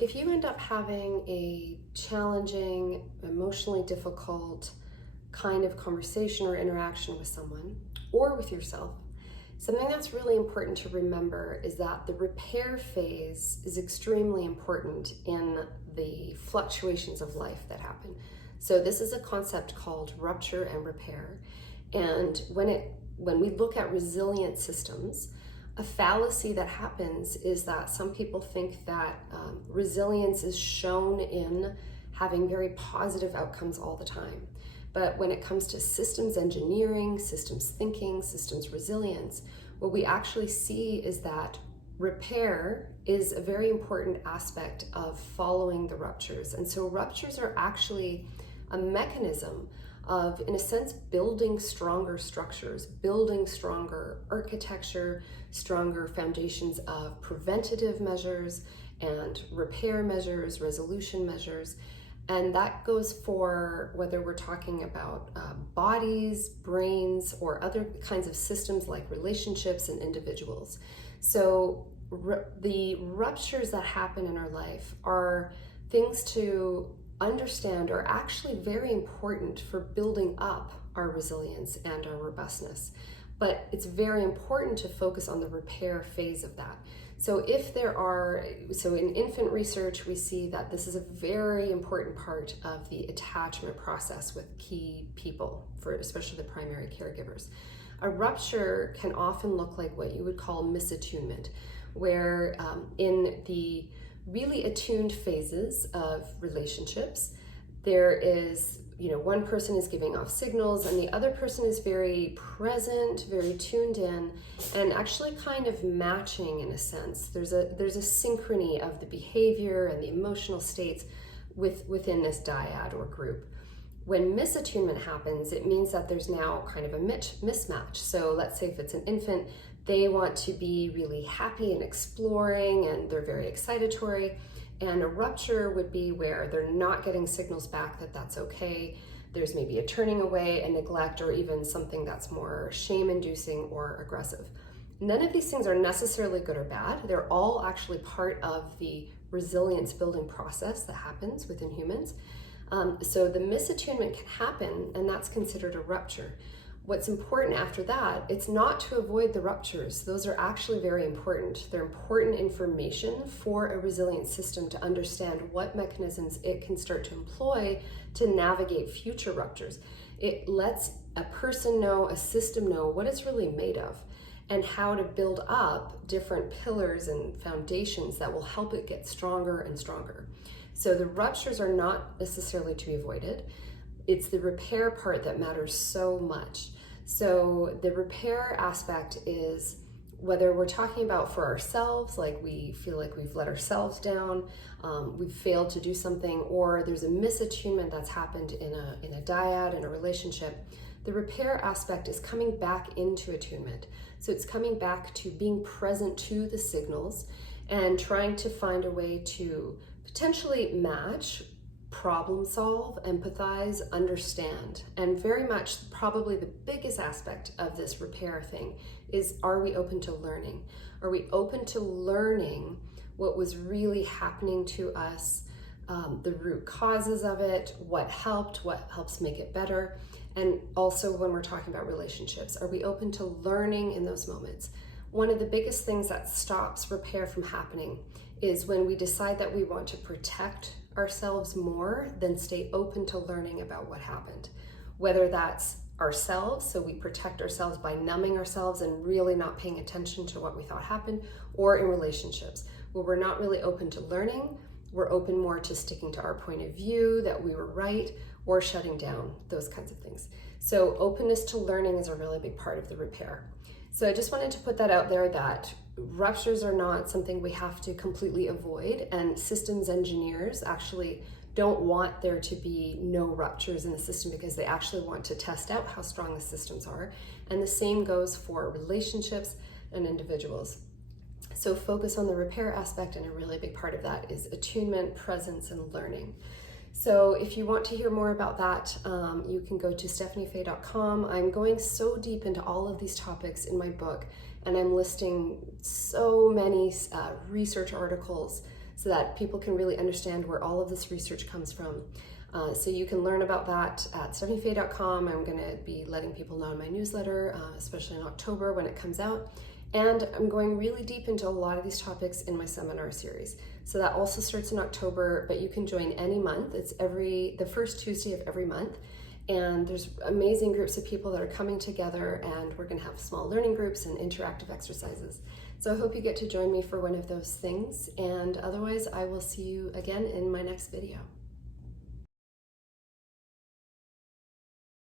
If you end up having a challenging, emotionally difficult kind of conversation or interaction with someone or with yourself, something that's really important to remember is that the repair phase is extremely important in the fluctuations of life that happen. So this is a concept called rupture and repair. And when we look at resilient systems, a fallacy that happens is that some people think that resilience is shown in having very positive outcomes all the time. But when it comes to systems engineering, systems thinking, systems resilience, what we actually see is that repair is a very important aspect of following the ruptures. And so ruptures are actually a mechanism of, in a sense, building stronger structures, building stronger architecture, stronger foundations of preventative measures and repair measures, resolution measures. And that goes for whether we're talking about bodies, brains, or other kinds of systems like relationships and individuals. So the ruptures that happen in our life are things to understand are actually very important for building up our resilience and our robustness. But it's very important to focus on the repair phase of that. So in infant research, we see that this is a very important part of the attachment process with key people, for especially the primary caregivers. A rupture can often look like what you would call misattunement, where in the really attuned phases of relationships, there is, one person is giving off signals and the other person is very present, very tuned in, and actually kind of matching in a sense. There's a synchrony of the behavior and the emotional states within this dyad or group. When misattunement happens, it means that there's now kind of a mismatch. So let's say if it's an infant, they want to be really happy and exploring and they're very excitatory. And a rupture would be where they're not getting signals back that that's okay. There's maybe a turning away, a neglect, or even something that's more shame-inducing or aggressive. None of these things are necessarily good or bad. They're all actually part of the resilience building process that happens within humans. So the misattunement can happen, and that's considered a rupture. What's important after that, it's not to avoid the ruptures. Those are actually very important. They're important information for a resilient system to understand what mechanisms it can start to employ to navigate future ruptures. It lets a person know, a system know what it's really made of and how to build up different pillars and foundations that will help it get stronger and stronger. So the ruptures are not necessarily to be avoided. It's the repair part that matters so much. So the repair aspect is whether we're talking about for ourselves, like we feel like we've let ourselves down, we've failed to do something, or there's a misattunement that's happened in a dyad, in a relationship. The repair aspect is coming back into attunement. So it's coming back to being present to the signals and trying to find a way to potentially match, problem solve, empathize, understand. And very much probably the biggest aspect of this repair thing is, are we open to learning? Are we open to learning what was really happening to us, the root causes of it, what helps make it better? And also when we're talking about relationships, are we open to learning in those moments? One of the biggest things that stops repair from happening is when we decide that we want to protect ourselves more than stay open to learning about what happened. Whether that's ourselves, so we protect ourselves by numbing ourselves and really not paying attention to what we thought happened, or in relationships where we're not really open to learning, we're open more to sticking to our point of view that we were right, or shutting down, those kinds of things. So openness to learning is a really big part of the repair. So I just wanted to put that out there, that ruptures are not something we have to completely avoid, and systems engineers actually don't want there to be no ruptures in the system because they actually want to test out how strong the systems are. And the same goes for relationships and individuals. So focus on the repair aspect, and a really big part of that is attunement, presence, and learning. So if you want to hear more about that, you can go to stephaniefay.com. I'm going so deep into all of these topics in my book, and I'm listing so many research articles, so that people can really understand where all of this research comes from. So you can learn about that at stephaniefay.com. I'm going to be letting people know in my newsletter, especially in October when it comes out. And I'm going really deep into a lot of these topics in my seminar series. So that also starts in October, but you can join any month. It's the first Tuesday of every month. And there's amazing groups of people that are coming together, and we're going to have small learning groups and interactive exercises. So I hope you get to join me for one of those things. And otherwise, I will see you again in my next video.